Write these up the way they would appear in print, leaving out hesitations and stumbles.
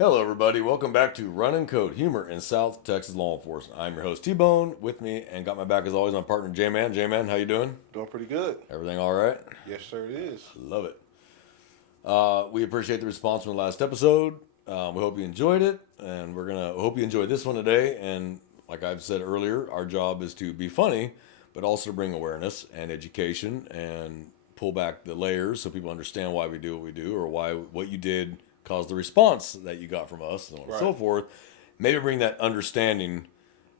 Hello, everybody. Welcome back to Running Code Humor in South Texas Law Enforcement. I'm your host T-Bone. With me and got my back as always, my partner J-Man. J-Man, how you doing? Doing pretty good. Everything all right? Yes, sir, it is. Love it. We appreciate the response from the last episode. We hope you enjoyed it, and we're gonna hope you enjoyed this one today. And like I've said earlier, our job is to be funny, but also to bring awareness and education and pull back the layers so people understand why we do what we do or why what you did caused the response that you got from us and so on and so Right. forth. Maybe bring that understanding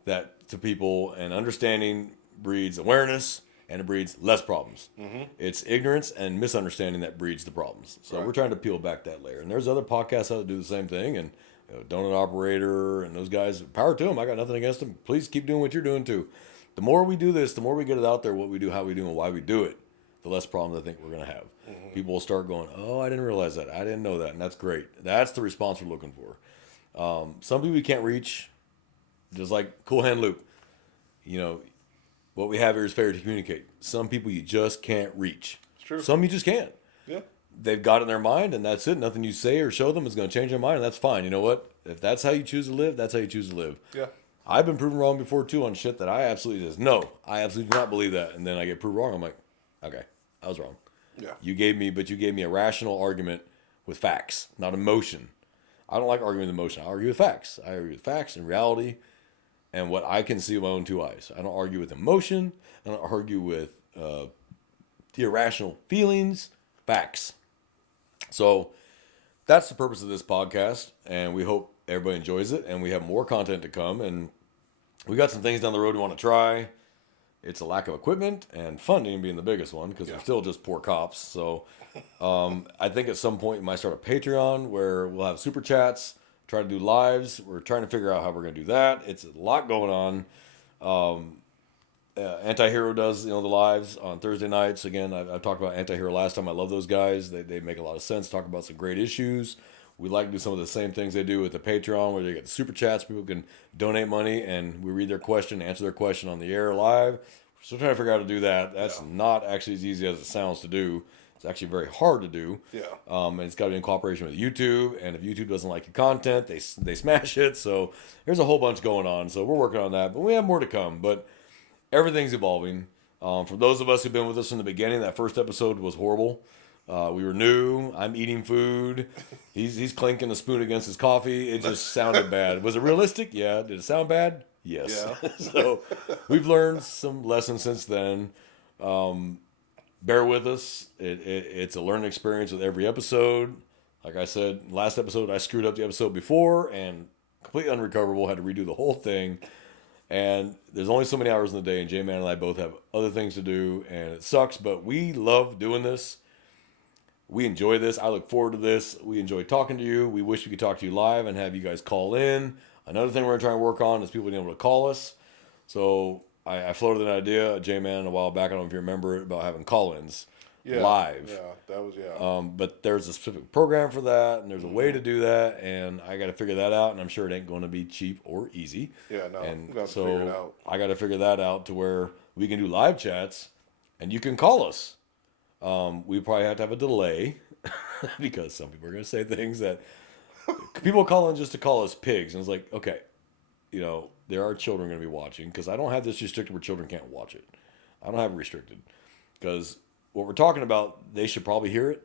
that to people, and understanding breeds awareness and it breeds less problems. It's ignorance and misunderstanding that breeds the problems. So Right. we're trying to peel back that layer. And there's other podcasts out that do the same thing. And Donut Operator and those guys, power to them. I got nothing against them. Please keep doing what you're doing too. The more we do this, the more we get it out there, what we do, how we do, and why we do it, the less problems I think we're going to have. People will start going, oh, I didn't realize that. I didn't know that. And that's great. That's the response we're looking for. Some people you can't reach, just like Cool Hand Luke. You know, what we have here is fair to communicate. Some people you just can't reach. It's true. Some you just can't. Yeah. They've got it in their mind, and that's it. Nothing you say or show them is going to change their mind, and that's fine. You know what? If that's how you choose to live, that's how you choose to live. Yeah. I've been proven wrong before too on shit that I absolutely just no, I absolutely do not believe that, and then I get proved wrong. I'm like, okay, I was wrong. Yeah. You gave me a rational argument with facts, not emotion. I don't like arguing with emotion. I argue with facts. I argue with facts and reality and what I can see with my own two eyes. I don't argue with emotion. I don't argue with irrational feelings. Facts. So that's the purpose of this podcast, and we hope everybody enjoys it. And we have more content to come, and we got some things down the road we want to try. It's a lack of equipment and funding being the biggest one because we're still just poor cops. So I think at some point we might start a Patreon where we'll have super chats, try to do lives. We're trying to figure out how we're going to do that. It's a lot going on. Anti-Hero does the lives on Thursday nights. Again, I talked about Anti-Hero last time. I love those guys. They make a lot of sense. Talk about some great issues. We like to do some of the same things they do with the Patreon, where they get the super chats. People can donate money, and we read their question, answer their question on the air live. We're still trying to figure out how to do that. That's not actually as easy as it sounds to do. It's actually very hard to do. Yeah. And it's got to be in cooperation with YouTube. And if YouTube doesn't like your content, they smash it. So there's a whole bunch going on. So we're working on that, but we have more to come. But everything's evolving. For those of us who've been with us from the beginning, that first episode was horrible. We were new. I'm eating food. He's clinking a spoon against his coffee. It just sounded bad. Was it realistic? Yeah. Did it sound bad? Yes. Yeah. So we've learned some lessons since then. Bear with us. It's a learning experience with every episode. Like I said, last episode, I screwed up the episode before and completely unrecoverable. Had to redo the whole thing. And there's only so many hours in the day, and J-Man and I both have other things to do, and it sucks, but we love doing this. We enjoy this. I look forward to this. We enjoy talking to you. We wish we could talk to you live and have you guys call in. Another thing we're going to try and work on is people being able to call us. So I floated an idea, J-Man, a while back. I don't know if you remember it, about having call-ins Yeah. live. Yeah. That was, yeah. But there's a specific program for that, and there's a way to do that, and I got to figure that out, and I'm sure it ain't going to be cheap or easy. Yeah, no. And We got to figure it so out. I got to figure that out to where we can do live chats, and you can call us. We probably have to have a delay because some people are going to say things that people call in just to call us pigs, and it's like, okay, there are children going to be watching because I don't have this restricted where children can't watch it. I don't have it restricted because what we're talking about, they should probably hear it.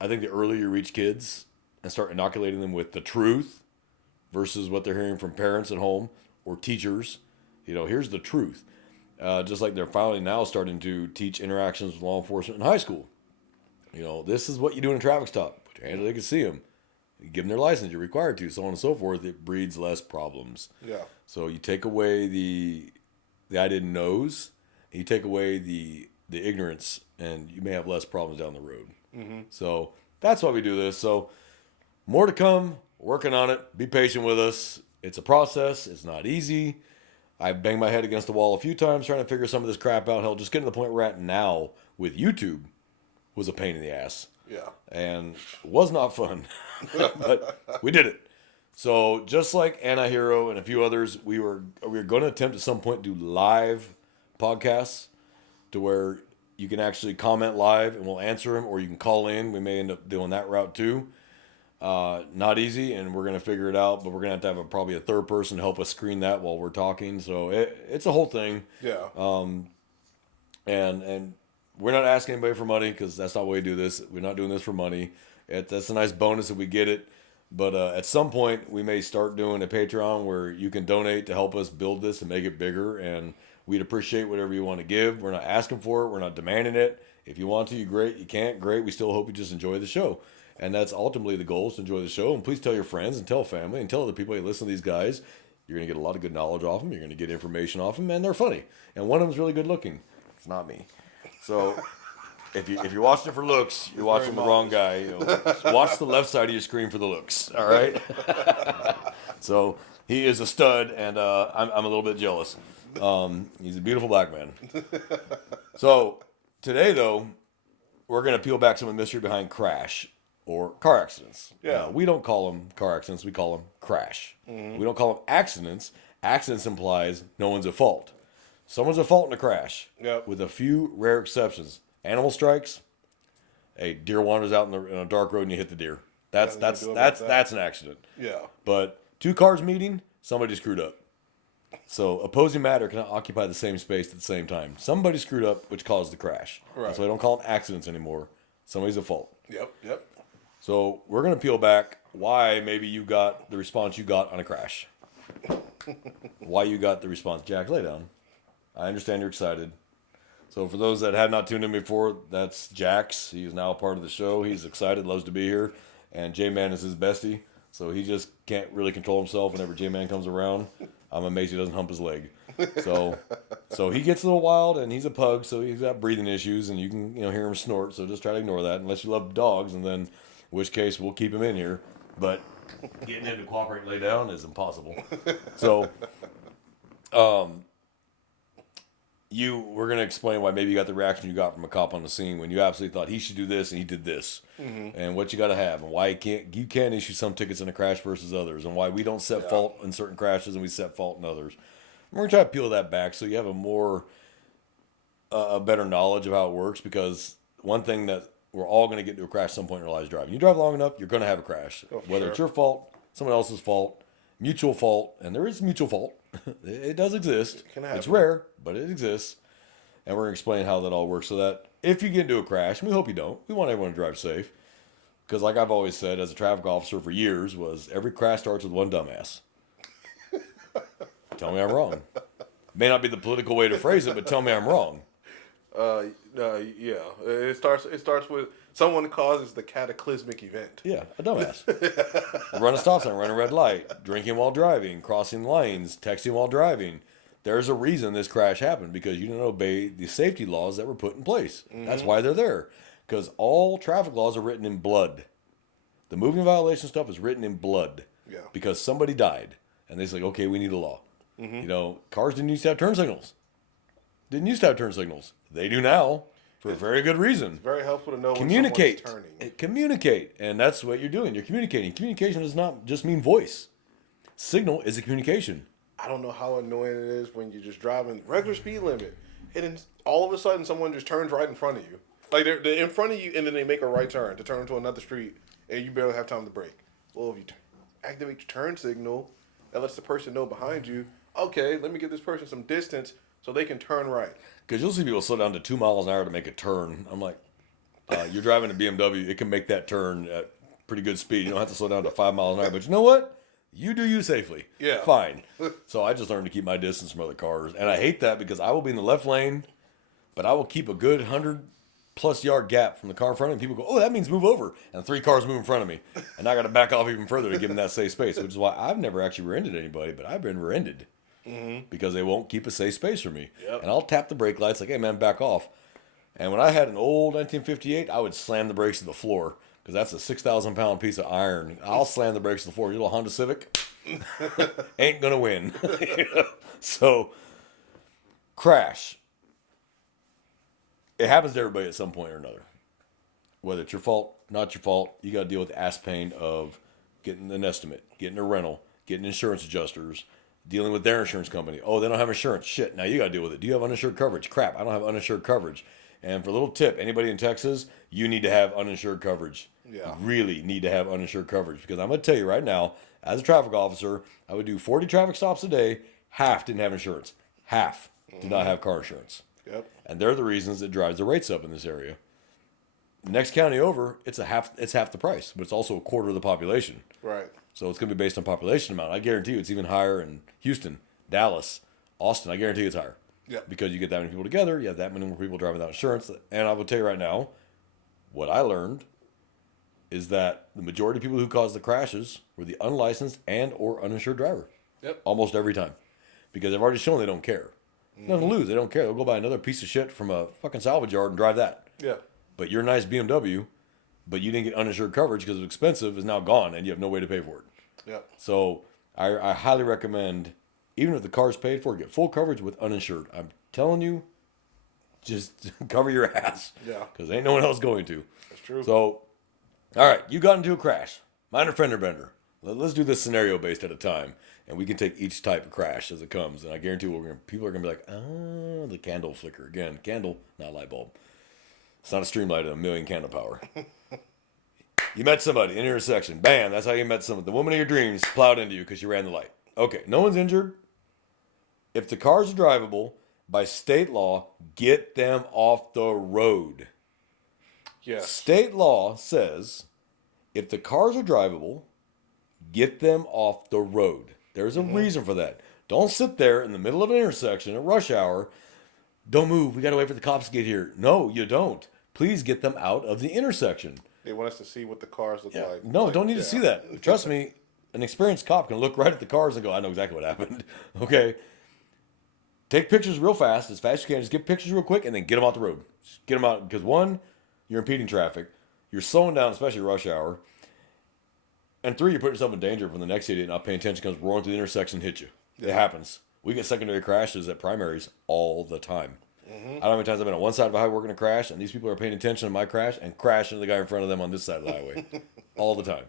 I think the earlier you reach kids and start inoculating them with the truth versus what they're hearing from parents at home or teachers, here's the truth. Just like they're finally now starting to teach interactions with law enforcement in high school. This is what you do in a traffic stop. Put your hand so they can see them. You give them their license. You're required to, so on and so forth. It breeds less problems. Yeah. So you take away the I didn't knows, and you take away the ignorance, and you may have less problems down the road. So that's why we do this. So more to come. Working on it. Be patient with us. It's a process. It's not easy. I banged my head against the wall a few times trying to figure some of this crap out. Hell, just getting to the point we're at now with YouTube was a pain in the ass. Yeah. And was not fun. But we did it. So just like Anti-Hero and a few others, we were going to attempt at some point to do live podcasts to where you can actually comment live and we'll answer them, or you can call in. We may end up doing that route too. Not easy, and we're gonna figure it out. But we're gonna have probably a third person to help us screen that while we're talking. So it's a whole thing. Yeah. And we're not asking anybody for money because that's not why we do this. We're not doing this for money. That's a nice bonus if we get it. But at some point, we may start doing a Patreon where you can donate to help us build this and make it bigger. And we'd appreciate whatever you want to give. We're not asking for it. We're not demanding it. If you want to, you great. You can't, great. We still hope you just enjoy the show. And that's ultimately the goal, is to enjoy the show. And please tell your friends and tell family and tell other people, hey, listen to these guys. You're going to get a lot of good knowledge off them. You're going to get information off them. And they're funny. And one of them's really good looking. It's not me. So if you're watching it for looks, you're watching the wrong guy. You know, watch the left side of your screen for the looks. All right. So he is a stud, and I'm a little bit jealous. He's a beautiful black man. So today, though, we're gonna peel back some of the mystery behind crash or car accidents. Yeah. We don't call them car accidents. We call them crash. We don't call them accidents. Accidents implies no one's at fault. Someone's at fault in a crash. Yep. With a few rare exceptions. Animal strikes. A deer wanders out in a dark road and you hit the deer. That's an accident. Yeah. But two cars meeting, somebody screwed up. So opposing matter cannot occupy the same space at the same time. Somebody screwed up, which caused the crash. Right. So I don't call them accidents anymore. Somebody's at fault. Yep. So we're gonna peel back why maybe you got the response you got on a crash. Why you got the response. Jack, lay down. I understand you're excited. So for those that have not tuned in before, that's Jax. He is now a part of the show. He's excited, loves to be here. And J-Man is his bestie. So he just can't really control himself whenever J-Man comes around. I'm amazed he doesn't hump his leg. So he gets a little wild, and he's a pug, so he's got breathing issues, and you can hear him snort. So just try to ignore that, unless you love dogs, and then in which case we'll keep him in here. But getting him to cooperate and lay down is impossible. So we're going to explain why maybe you got the reaction you got from a cop on the scene when you absolutely thought he should do this and he did this, and what you got to have, and why you can't issue some tickets in a crash versus others, and why we don't set fault in certain crashes and we set fault in others. And we're going to try to peel that back so you have a better knowledge of how it works, because one thing that we're all going to get into a crash at some point in our lives driving. You drive long enough, you're going to have a crash, whether it's your fault, someone else's fault, mutual fault, and there is mutual fault. It does exist. It's rare, but it exists. And we're going to explain how that all works so that if you get into a crash, and we hope you don't, we want everyone to drive safe. Because like I've always said as a traffic officer for years, was every crash starts with one dumbass. Tell me I'm wrong. May not be the political way to phrase it, but tell me I'm wrong. Yeah. It starts with someone causes the cataclysmic event. Yeah, a dumbass. Run a stop sign, run a red light, drinking while driving, crossing lanes, texting while driving. There's a reason this crash happened, because you didn't obey the safety laws that were put in place. That's why they're there. Because all traffic laws are written in blood. The moving violation stuff is written in blood. Yeah. Because somebody died. And they say, okay, we need a law. Cars didn't used to have turn signals. They do now, for a very good reason. It's very helpful to know Communicate. when someone's turning. Communicate. And that's what you're doing. You're communicating. Communication does not just mean voice. Signal is a communication. I don't know how annoying it is when you're just driving regular speed limit, and then all of a sudden someone just turns right in front of you. Like they're in front of you, and then they make a right turn to turn into another street, and you barely have time to brake. Well, if you activate your turn signal, that lets the person know behind you, okay, let me give this person some distance so they can turn right. Because you'll see people slow down to 2 miles an hour to make a turn. I'm like, you're driving a BMW, it can make that turn at pretty good speed. You don't have to slow down to 5 miles an hour. But you know what? You do you safely. Yeah. Fine. So I just learned to keep my distance from other cars. And I hate that, because I will be in the left lane, but I will keep a good 100+ yard gap from the car in front of me. People go, oh, that means move over. And 3 cars move in front of me. And I got to back off even further to give them that safe space, which is why I've never actually rear-ended anybody, but I've been rear-ended. Because they won't keep a safe space for me. Yep. And I'll tap the brake lights like, hey, man, back off. And when I had an old 1958, I would slam the brakes to the floor, because that's a 6,000-pound piece of iron. I'll slam the brakes to the floor. Your little Honda Civic ain't going to win. So, crash. It happens to everybody at some point or another. Whether it's your fault, not your fault, you got to deal with the ass pain of getting an estimate, getting a rental, getting insurance adjusters, dealing with their insurance company. Oh, they don't have insurance. Shit, now you got to deal with it. Do you have uninsured coverage? Crap, I don't have uninsured coverage. And for a little tip, anybody in Texas, you need to have uninsured coverage. Yeah. You really need to have uninsured coverage because I'm going to tell you right now, as a traffic officer, I would do 40 traffic stops a day. Half didn't have insurance. Half did not have car insurance. Yep. And they're the reasons that drives the rates up in this area. Next county over, it's half the price, but it's also a quarter of the population. Right. So it's going to be based on population amount. I guarantee you it's even higher in Houston, Dallas, Austin. I guarantee it's higher. Yeah. Because you get that many people together, you have that many more people driving without insurance. And I will tell you right now, what I learned is that the majority of people who caused the crashes were the unlicensed and or uninsured driver. Yep. Almost every time. Because they've already shown they don't care. Nothing to lose. They don't care. They'll go buy another piece of shit from a fucking salvage yard and drive that. Yeah. But your nice BMW, but you didn't get uninsured coverage because it's expensive, is now gone and you have no way to pay for it. Yep. So I highly recommend, even if the car's paid for, get full coverage with uninsured. I'm telling you, just cover your ass. Yeah. Because ain't no one else going to. That's true. So, all right, you got into a crash. Minor fender bender. Let's do this scenario based at a time. And we can take each type of crash as it comes. And I guarantee people are going to be like, oh, the candle flicker. Again, candle, not light bulb. It's not a streamlight at 1,000,000 candle power. You met somebody in an intersection. Bam, that's how you met someone. The woman of your dreams plowed into you because you ran the light. Okay, no one's injured. If the cars are drivable, by state law, get them off the road. Yes. State law says if the cars are drivable, get them off the road. There's a reason for that. Don't sit there in the middle of an intersection at rush hour. Don't move. We got to wait for the cops to get here. No, you don't. Please get them out of the intersection. They want us to see what the cars look like. No, Like, don't need to see that. Trust me, an experienced cop can look right at the cars and go, I know exactly what happened. Okay? Take pictures real fast, as fast as you can. Just get pictures real quick and then get them out the road. Just get them out. Because one, you're impeding traffic. You're slowing down, especially rush hour. And three, you're putting yourself in danger when the next idiot not paying attention comes roaring through the intersection and hit you. It happens. We get secondary crashes at primaries all the time. I don't know how many times I've been on one side of a highway working a crash, and these people are paying attention to my crash and crashing the guy in front of them on this side of the highway. All the time.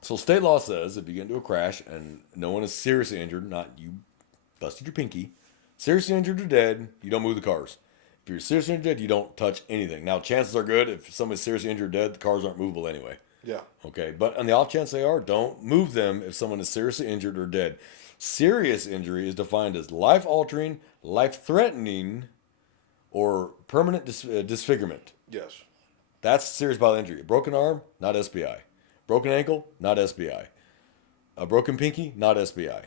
So state law says if you get into a crash and no one is seriously injured, not you busted your pinky, seriously injured or dead, you don't move the cars. If you're seriously injured or dead, you don't touch anything. Now, chances are good if someone's seriously injured or dead, the cars aren't movable anyway. Yeah. Okay, but on the off chance they are, don't move them if someone is seriously injured or dead. Serious injury is defined as life-altering, life-threatening, or permanent disfigurement. Yes. That's serious bodily injury. A broken arm, not SBI. Broken ankle, not SBI. A broken pinky, not SBI.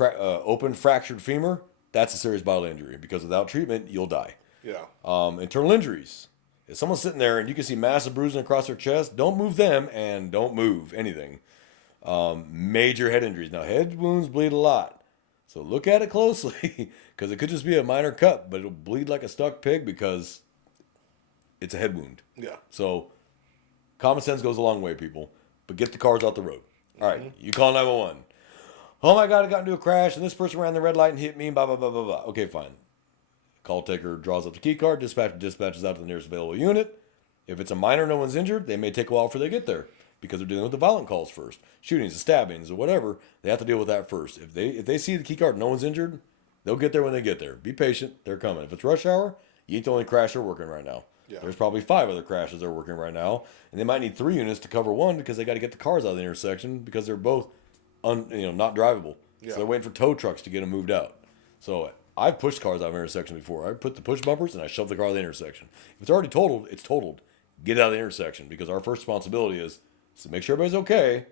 Open fractured femur, that's a serious bodily injury because without treatment, you'll die. Yeah. Internal injuries. If someone's sitting there and you can see massive bruising across their chest, don't move them and don't move anything. Major head injuries. Now, head wounds bleed a lot. So look at it closely because it could just be a minor cut, but it'll bleed like a stuck pig because it's a head wound. Yeah. So common sense goes a long way, people. But get the cars out the road. All right, you call 911. Oh my God, I got into a crash and this person ran the red light and hit me and blah, blah, blah, blah, blah. Okay, fine. Call taker draws up the key card, dispatches out to the nearest available unit. If it's a minor, no one's injured, they may take a while before they get there because they're dealing with the violent calls first. Shootings, stabbings, or whatever, they have to deal with that first. If they see the key card, no one's injured, they'll get there when they get there. Be patient, they're coming. If it's rush hour, you ain't the only crasher working right now. Yeah. There's probably 5 other crashes that are working right now, and they might need 3 units to cover one because they got to get the cars out of the intersection because they're both not drivable. Yeah. So they're waiting for tow trucks to get them moved out. So I've pushed cars out of intersections before. I put the push bumpers and I shoved the car out of the intersection. If it's already totaled, it's totaled. Get out of the intersection because our first responsibility is to make sure everybody's okay.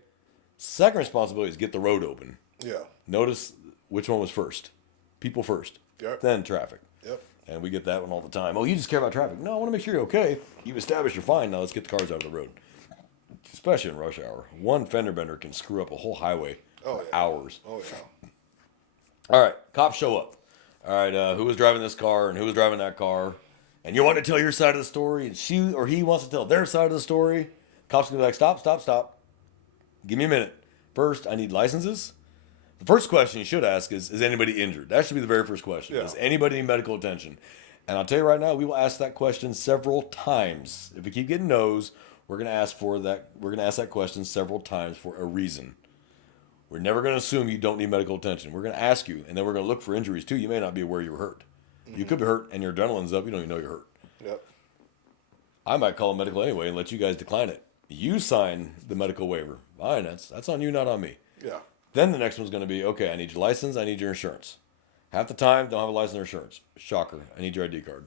Second responsibility is get the road open. Yeah. Notice which one was first. People first. Yep. Then traffic. Yep. And we get that one all the time. Oh, you just care about traffic. No, I want to make sure you're okay. You've established you're fine. Now let's get the cars out of the road. Especially in rush hour. One fender bender can screw up a whole highway for hours. Oh, yeah. All right, cops show up. All right, who was driving this car and who was driving that car? And you want to tell your side of the story, and she or he wants to tell their side of the story. Cops gonna be like, stop. Give me a minute. First, I need licenses. The first question you should ask is anybody injured? That should be the very first question. Yeah. Does anybody need medical attention? And I'll tell you right now, we will ask that question several times. If we keep getting no's, we're gonna ask that question several times for a reason. We're never going to assume you don't need medical attention. We're going to ask you, and then we're going to look for injuries too. You may not be aware you were hurt. You could be hurt and your adrenaline's up. You don't even know you're hurt. Yep. I might call a medical anyway and let you guys decline it. You sign the medical waiver. Fine, that's on you, not on me. Yeah. Then the next one's going to be, okay, I need your license, I need your insurance. Half the time, don't have a license or insurance. Shocker, I need your ID card.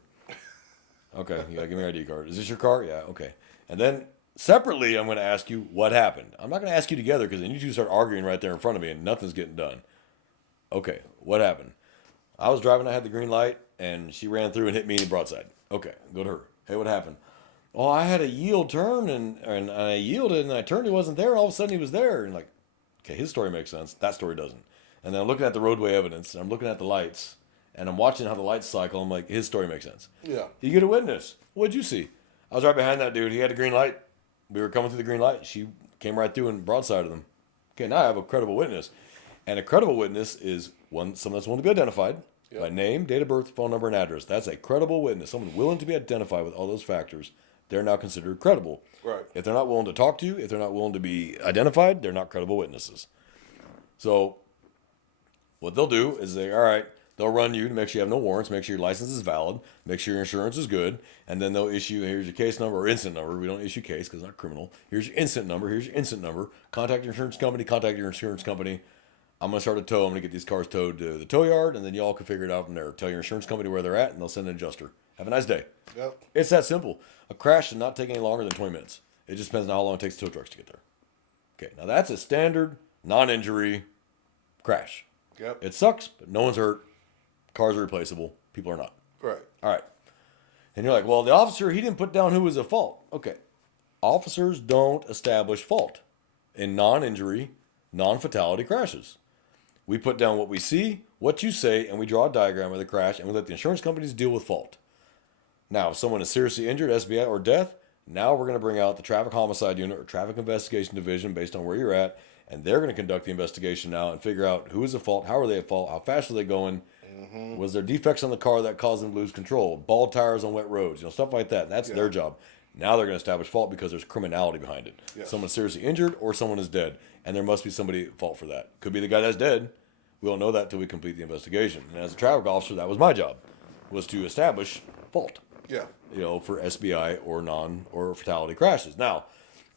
Okay, you got to give me your ID card. Is this your car? Yeah, okay. And then separately, I'm going to ask you what happened. I'm not going to ask you together because then you two start arguing right there in front of me and nothing's getting done. Okay, what happened? I was driving, I had the green light, and she ran through and hit me in the broadside. Okay, go to her. Hey, what happened? Oh, I had a yield turn, and I yielded, and I turned, he wasn't there, and all of a sudden he was there. And like, okay, his story makes sense. That story doesn't. And then I'm looking at the roadway evidence, and I'm looking at the lights, and I'm watching how the lights cycle. I'm like, his story makes sense. Yeah. You get a witness. What'd you see? I was right behind that dude. He had a green light. We were coming through the green light. She came right through and broadside of them. Okay, now I have a credible witness. And a credible witness is someone that's willing to be identified by name, date of birth, phone number, and address. That's a credible witness. Someone willing to be identified with all those factors. They're now considered credible. Right. If they're not willing to talk to you, if they're not willing to be identified, they're not credible witnesses. So what they'll do is they'll run you to make sure you have no warrants, make sure your license is valid, make sure your insurance is good, and then they'll issue, here's your case number or incident number. We don't issue case because it's not criminal. Here's your incident number. Here's your incident number. Contact your insurance company. I'm going to start a tow. I'm going to get these cars towed to the tow yard, and then y'all can figure it out from there. Tell your insurance company where they're at, and they'll send an adjuster. Have a nice day. Yep. It's that simple. A crash should not take any longer than 20 minutes. It just depends on how long it takes tow trucks to get there. Okay, now that's a standard non-injury crash. Yep. It sucks, but no one's hurt. Cars are replaceable. People are not. Right. All right. And you're like, well, the officer, he didn't put down who was at fault. Okay. Officers don't establish fault in non-injury, non-fatality crashes. We put down what we see, what you say, and we draw a diagram of the crash, and we let the insurance companies deal with fault. Now, if someone is seriously injured, SBI, or death, now we're going to bring out the traffic homicide unit or traffic investigation division based on where you're at, and they're going to conduct the investigation now and figure out who is at fault, how are they at fault, how fast are they going, was there defects on the car that caused them to lose control, bald tires on wet roads, stuff like that. And that's their job. Now they're going to establish fault because there's criminality behind it. Yes. Someone's seriously injured or someone is dead, and there must be somebody at fault for that. Could be the guy that's dead. We don't know that until we complete the investigation. And as a traffic officer, that was my job, was to establish fault. Yeah. For SBI or fatality crashes. Now,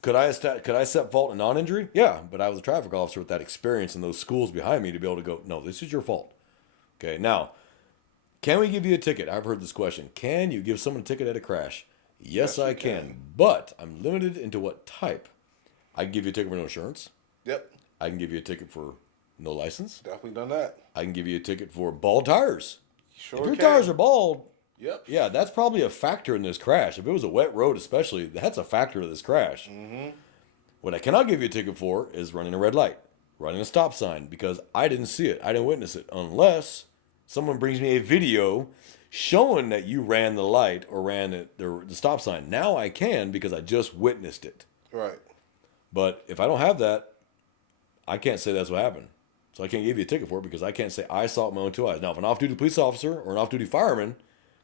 could I set fault in non-injury? Yeah, but I was a traffic officer with that experience and those schools behind me to be able to go, no, this is your fault. Okay, now, can we give you a ticket? I've heard this question. Can you give someone a ticket at a crash? Yes, I can. But I'm limited into what type. I can give you a ticket for no insurance. Yep. I can give you a ticket for no license. Definitely done that. I can give you a ticket for bald tires. Sure If your can. tires are bald, Yep. yeah, that's probably a factor in this crash. If it was a wet road especially, that's a factor of this crash. Mm-hmm. What I cannot give you a ticket for is running a red light, running a stop sign, because I didn't see it. I didn't witness it, unless someone brings me a video showing that you ran the light or ran the stop sign. Now I can because I just witnessed it. Right. But if I don't have that, I can't say that's what happened. So I can't give you a ticket for it because I can't say I saw it with my own two eyes. Now, if an off-duty police officer or an off-duty fireman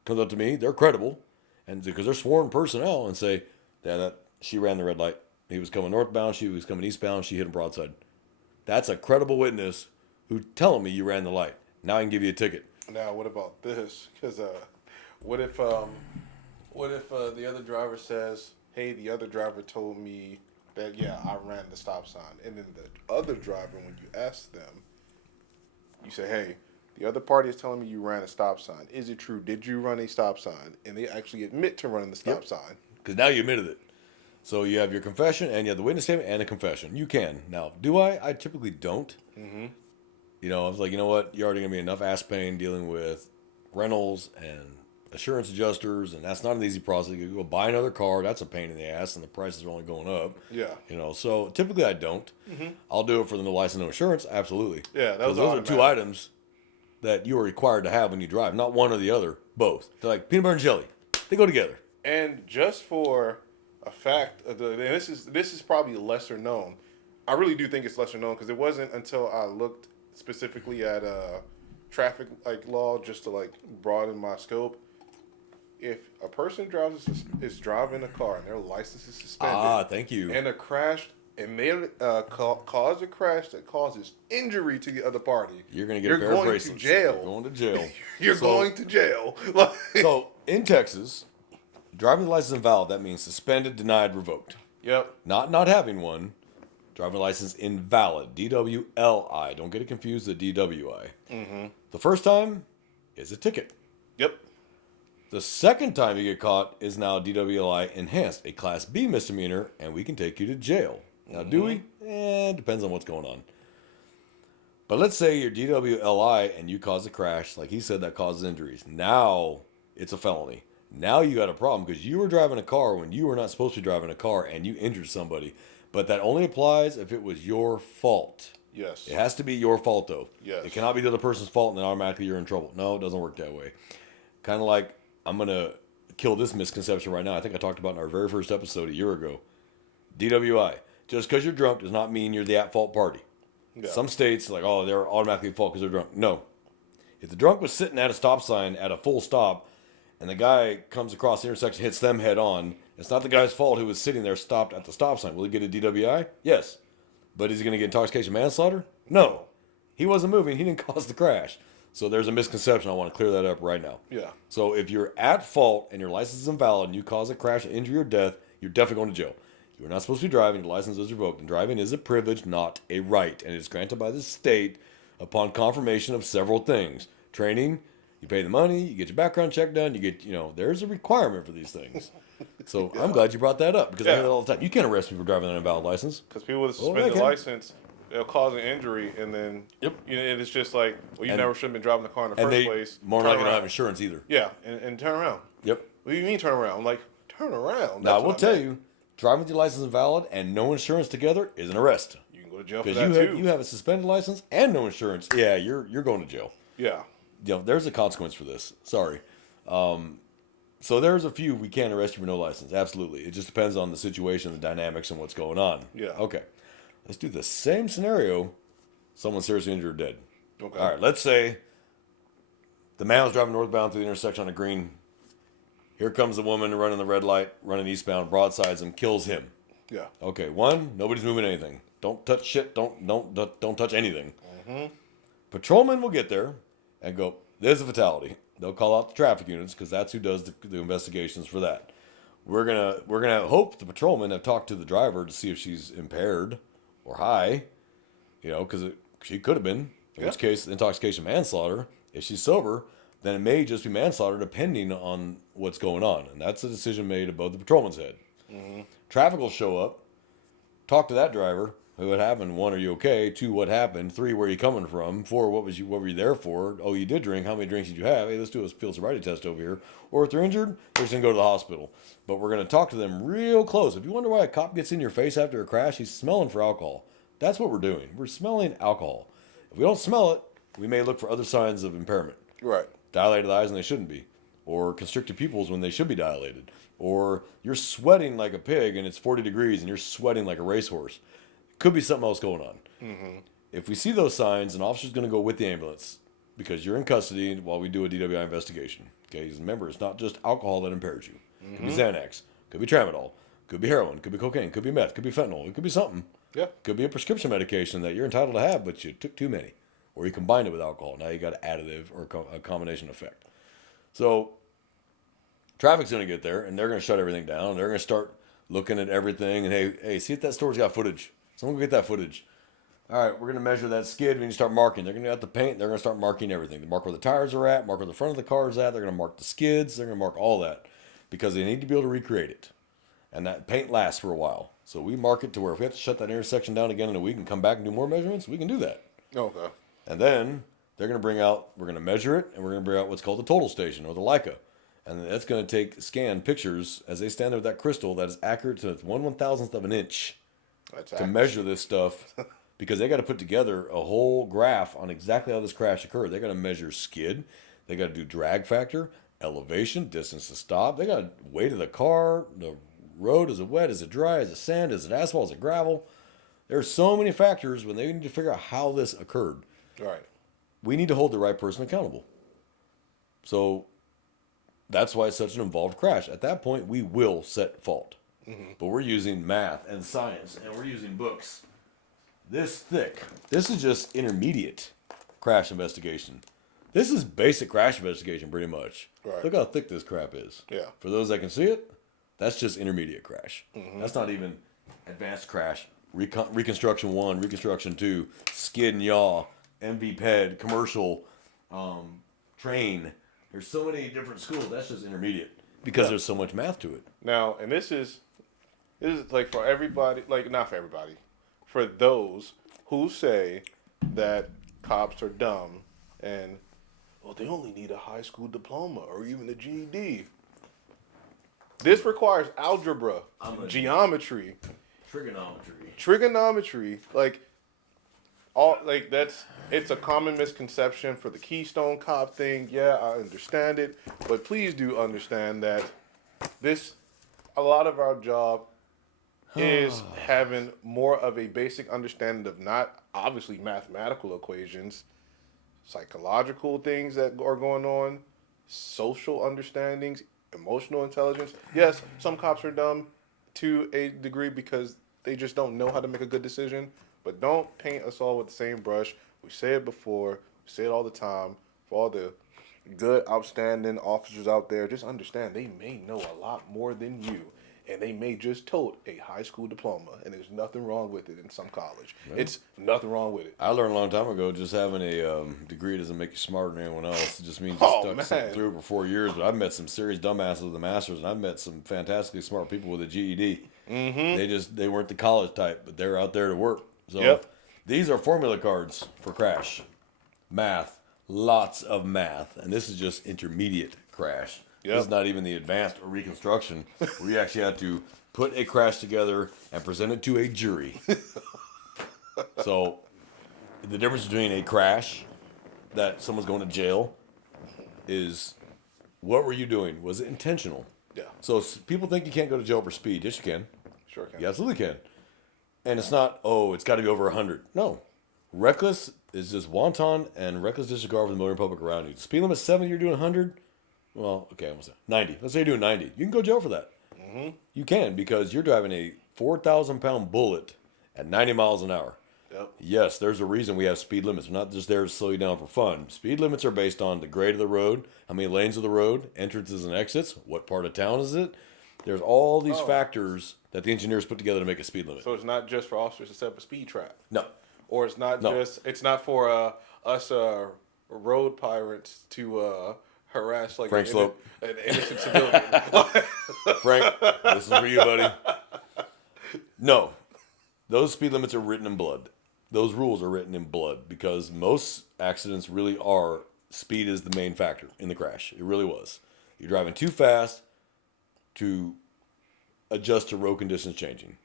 comes up to me, they're credible, and because they're sworn personnel, and say, yeah, that she ran the red light. He was coming northbound, she was coming eastbound, she hit him broadside. That's a credible witness who telling me you ran the light. Now I can give you a ticket. Now, what about this? Because what if the other driver says, "Hey, the other driver told me that I ran the stop sign," and then the other driver, when you ask them, you say, "Hey, the other party is telling me you ran a stop sign. Is it true? Did you run a stop sign?" And they actually admit to running the stop sign. Because now you admitted it. So you have your confession, and you have the witness statement and a confession. You can. Now, do I? I typically don't. Mm-hmm. I was like, you know what? You're already going to be enough ass pain dealing with rentals and assurance adjusters, and that's not an easy process. You go buy another car. That's a pain in the ass, and the prices are only going up. Yeah. So typically I don't. Mm-hmm. I'll do it for the no license, no insurance. Absolutely. Yeah, those are two items that you are required to have when you drive. Not one or the other. Both. They're like peanut butter and jelly. They go together. And just for a fact, and this is probably lesser known. I really do think it's lesser known because it wasn't until I looked specifically at traffic law just to broaden my scope. If a person is driving a car and their license is suspended, Thank you. and a crash and may cause a crash that causes injury to the other party, You're going to get a pair of bracelets. To jail. You're going to jail. You're going to jail. So in Texas, driving license invalid, that means suspended, denied, revoked. Yep. Not having one. Driving license invalid. DWLI. Don't get it confused with DWI. Mm-hmm. The first time is a ticket. Yep. The second time you get caught is now DWLI enhanced, a Class B misdemeanor, and we can take you to jail. Now, do we? It depends on what's going on. But let's say you're DWLI and you cause a crash, like he said, that causes injuries. Now it's a felony. Now you got a problem because you were driving a car when you were not supposed to be driving a car and you injured somebody. But that only applies if it was your fault. Yes. It has to be your fault, though. Yes. It cannot be the other person's fault and then automatically you're in trouble. No, it doesn't work that way. Kind of like, I'm going to kill this misconception right now. I think I talked about in our very first episode a year ago. DWI. Just because you're drunk does not mean you're the at-fault party. Yeah. Some states, like, oh, they're automatically at fault because they're drunk. No. If the drunk was sitting at a stop sign at a full stop and the guy comes across the intersection, hits them head on, it's not the guy's fault who was sitting there stopped at the stop sign. Will he get a DWI? Yes. But is he going to get intoxication manslaughter? No. He wasn't moving. He didn't cause the crash. So there's a misconception. I want to clear that up right now. Yeah. So if you're at fault and your license is invalid and you cause a crash, injury, or death, you're definitely going to jail. You're not supposed to be driving. Your license is revoked. And driving is a privilege, not a right. And it is granted by the state upon confirmation of several things. Training, you pay the money, you get your background check done, you get, there's a requirement for these things. So yeah. I'm glad you brought that up because I hear that all the time. You can't arrest me for driving an invalid license. Because people with a suspended license, they'll cause an injury and then, and it's just like, well, you never should have been driving the car in the first place. More than likely don't have insurance either. Yeah, and turn around. Yep. What do you mean turn around? I'm like, turn around. Now, I will tell you, driving with your license invalid and no insurance together is an arrest. You can go to jail for that too. You have a suspended license and no insurance. Yeah, you're going to jail. Yeah. There's a consequence for this. Sorry. So there's a few we can't arrest you for no license. Absolutely. It just depends on the situation, the dynamics, and what's going on. Yeah. Okay. Let's do the same scenario. Someone seriously injured or dead. Okay. All right. Let's say the man was driving northbound through the intersection on a green. Here comes the woman running the red light, running eastbound, broadsides him, kills him. Yeah. Okay. One, nobody's moving anything. Don't touch shit. Don't touch anything. Mm-hmm. Patrolman will get there and go, there's a fatality. They'll call out the traffic units because that's who does the investigations for that. We're gonna hope the patrolmen have talked to the driver to see if she's impaired or high, because she could have been. In which case, intoxication manslaughter. If she's sober, then it may just be manslaughter depending on what's going on, and that's a decision made above the patrolman's head. Mm-hmm. Traffic will show up, talk to that driver. What happened? 1, are you okay? 2, what happened? 3, where are you coming from? 4, what were you there for? Oh, you did drink. How many drinks did you have? Hey, let's do a field sobriety test over here. Or if they're injured, they're just going to go to the hospital. But we're going to talk to them real close. If you wonder why a cop gets in your face after a crash, he's smelling for alcohol. That's what we're doing. We're smelling alcohol. If we don't smell it, we may look for other signs of impairment. Right. Dilated eyes when they shouldn't be. Or constricted pupils when they should be dilated. Or you're sweating like a pig and it's 40 degrees and you're sweating like a racehorse. Could be something else going on. Mm-hmm. If we see those signs, an officer's going to go with the ambulance because you're in custody while we do a DWI investigation. Okay, because remember, it's not just alcohol that impairs you. Mm-hmm. Could be Xanax, could be Tramadol, could be heroin, could be cocaine, could be meth, could be fentanyl, it could be something. Yeah. Could be a prescription medication that you're entitled to have, but you took too many. Or you combined it with alcohol. Now you got an additive or a combination effect. So traffic's going to get there, and they're going to shut everything down. And they're going to start looking at everything. And, hey, see if that store's got footage. Someone go get that footage. All right, we're going to measure that skid. We need to start marking. They're going to get the paint. They're going to start marking everything. They mark where the tires are at, mark where the front of the car is at. They're going to mark the skids. They're going to mark all that because they need to be able to recreate it. And that paint lasts for a while. So we mark it to where if we have to shut that intersection down again in a week and come back and do more measurements, we can do that. Okay. And then they're going to we're going to measure it, and we're going to bring out what's called the total station or the Leica. And that's going to scan pictures as they stand there with that crystal that is accurate to 1/1000th of an inch. To measure this stuff because they got to put together a whole graph on exactly how this crash occurred. They got to measure skid. They got to do drag factor, elevation, distance to stop. They got weight of the car, the road. Is it wet? Is it dry? Is it sand? Is it asphalt? Is it gravel? There's so many factors when they need to figure out how this occurred. Right. We need to hold the right person accountable. So that's why it's such an involved crash. At that point, we will set fault. but we're using math and science, and we're using books this thick. This is just intermediate crash investigation. This is basic crash investigation, pretty much. Right. Look how thick this crap is. Yeah. For those that can see it, that's just intermediate crash. That's not even advanced crash. Reconstruction 1, Reconstruction 2, skid and yaw, MV Ped, commercial, train. There's so many different schools. That's just intermediate because there's so much math to it. Now, and this is like for everybody, like not for everybody, for those who say that cops are dumb and well, they only need a high school diploma or even a GED. This requires algebra, geometry, trigonometry, like all like it's a common misconception for the Keystone Cop thing. Yeah, I understand it, but please do understand that a lot of our job is having more of a basic understanding of not obviously mathematical equations, psychological things that are going on, social understandings, emotional intelligence. Yes, some cops are dumb to a degree because they just don't know how to make a good decision, but don't paint us all with the same brush. We say it before, we say it all the time. For all the good, outstanding officers out there, just understand they may know a lot more than you. And they may just tote a high school diploma, and there's nothing wrong with it in some college. Right. It's nothing wrong with it. I learned a long time ago just having a degree doesn't make you smarter than anyone else. It just means you stuck something through for 4 years. But I've met some serious dumbasses with the masters, and I've met some fantastically smart people with a GED. They weren't the college type, but they're out there to work. So these are formula cards for crash, math, lots of math, and this is just intermediate crash. Yep. This is not even the advanced or reconstruction where you actually have to put a crash together and present it to a jury. So the difference between a crash that someone's going to jail is what were you doing? Was it intentional? Yeah. So people think you can't go to jail for speed. Yes, you can. Sure can. You absolutely can. And it's not, it's got to be over 100. No. Reckless is just wanton and reckless disregard for the motoring public around you. Speed limit 70, you're doing 100. Well, okay, almost 90. Let's say you're doing 90. You can go to jail for that. You can because you're driving a 4,000-pound bullet at 90 miles an hour. Yep. Yes, there's a reason we have speed limits. We're not just there to slow you down for fun. Speed limits are based on the grade of the road, how many lanes of the road, entrances and exits, what part of town is it. There's all these factors that the engineers put together to make a speed limit. So it's not just for officers to set up a speed trap. No. Or it's not it's not for us road pirates to harass like Frank Slope. An innocent civilian. Frank, this is for you, buddy. No. Those speed limits are written in blood. Those rules are written in blood because most accidents really are speed is the main factor in the crash. It really was. You're driving too fast to adjust to road conditions changing.